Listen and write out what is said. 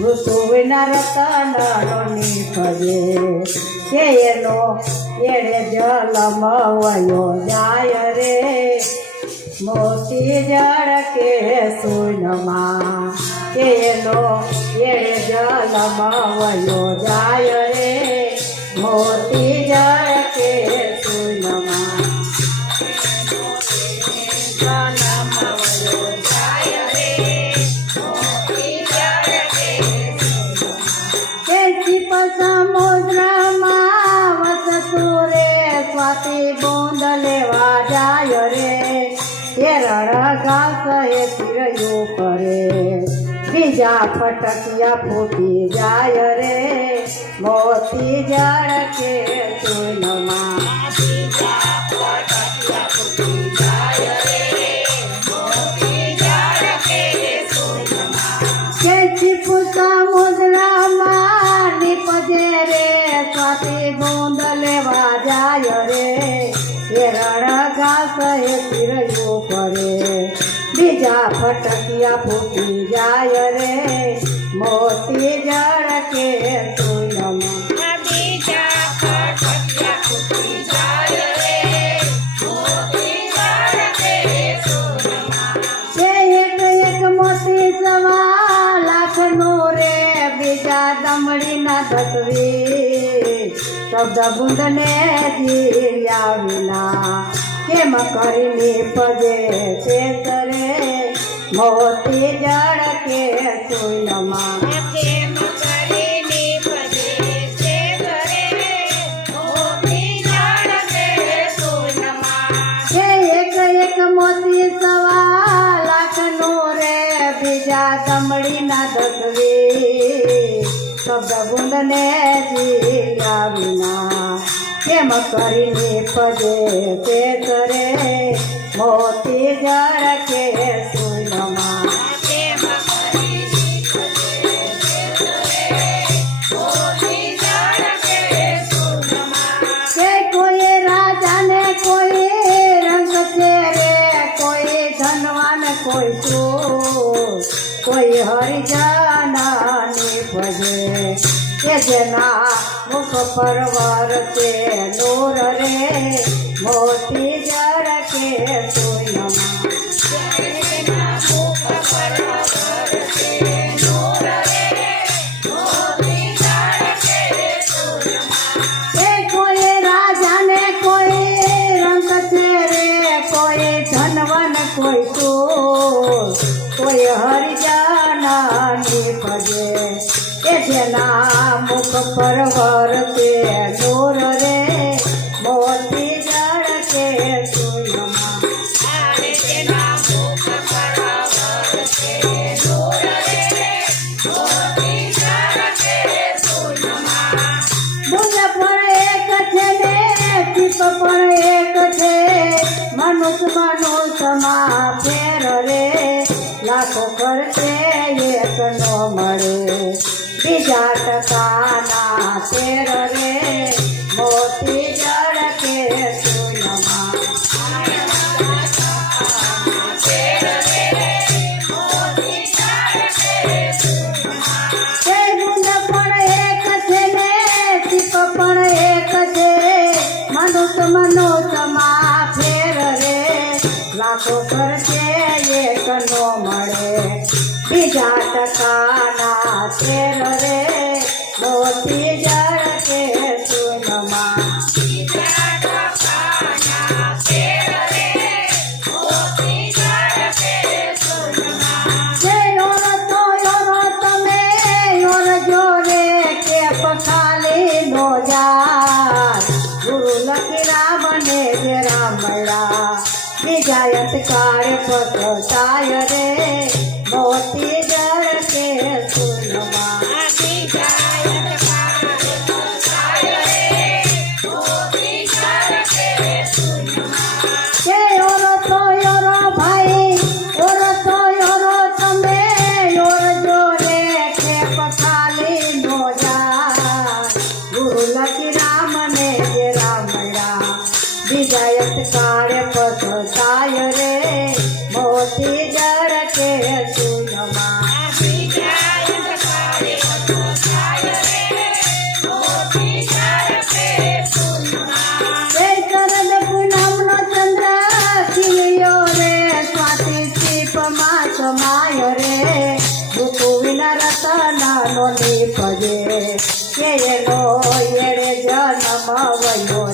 ઋતુ વિના રતન નીપજે કે એનો એડે જલમ વયો જાય રે મોતી જળ કે સુનમાં કે એનો એડે જલમ વયો જાય રે મોતી જળ કે સુનમાં સમુદ્રમાં વસતું રે સ્વાતિ બુંદ લેવા જાય રે એ રણ ઘાસ એ ફિર્યું કરે બીજા ફટકિયા ફૂટી જાય રે મોતી જળ કે સુનમાં સમુદ્રમાં નીપજે રે સ્વાતિ બુંદ લેવા જાય રે એ રણ ઘાસ એ ફિર્યું કરે બીજા ફટકિયા ફૂટી જાય રે મોતી જળ કે સુનમાં દમડીના તત્વી શબ્દ બુંદને જીર્યા વિના કેમ કરીને પજે તે તરે મોતી જળ કે સુનમાં કેમ કરીને પજે તે તરે મોતી જળ કે સુનમાં એક મોતી સવા લાખનો રે બીજા દમડીના તત્વી શબ્દ બુંદને જીર્યા વિના કેમ કરીને પજે તે તરે મોતી જળ કે સુનમાં કેમ કરીને પજે તે મોતી જળ કે સુનમાં કે કોઈ રાજાને કોઈ રંગ છે રે કોઈ ધનવાન કોઈ ચોર કોઈ હરિજના નીપજે કે જેના મુખ પર વરસે નૂર રે મોતી જળ કે સુનમાં જેના મુખ પર વરસે નૂર રે મોતી જળ કે સુનમાં એ કોઈ રાજાને કોઈ રંગ છે રે કોઈ ધનવાન કોઈ ચોર કોઈ હરિજના નીપજે કે જેના મુખ પર વરસે નૂર રે મોતી જળ કે સુનમાં જેના મુખ પર વરસે નૂર રે મોતી જળ કે સુનમાં બુંદ પણ એક છે ને ટીપ પણ એક છે મનુષ્યમાં ફેર રે લાખો ખર્ચે એક નો મળે બીજા ટકાના તેર રે મોતી જળ કે સુનમાં બુંદ પણ એક છે ને ટીપ પણ એક છે મનુષ્યમાં ફેર રે લાખો ખર્ચે એક નો મળે બીજા ટકાના તેર રે મોતી જળ કે સુનમાં ગુરુ લખી રામને જે રામડા વિજાયત કાળ પતાય રે મોતી જળ કે સુનમાં વિજાયત કાળ પતાય રે મોતી જળ કે વયો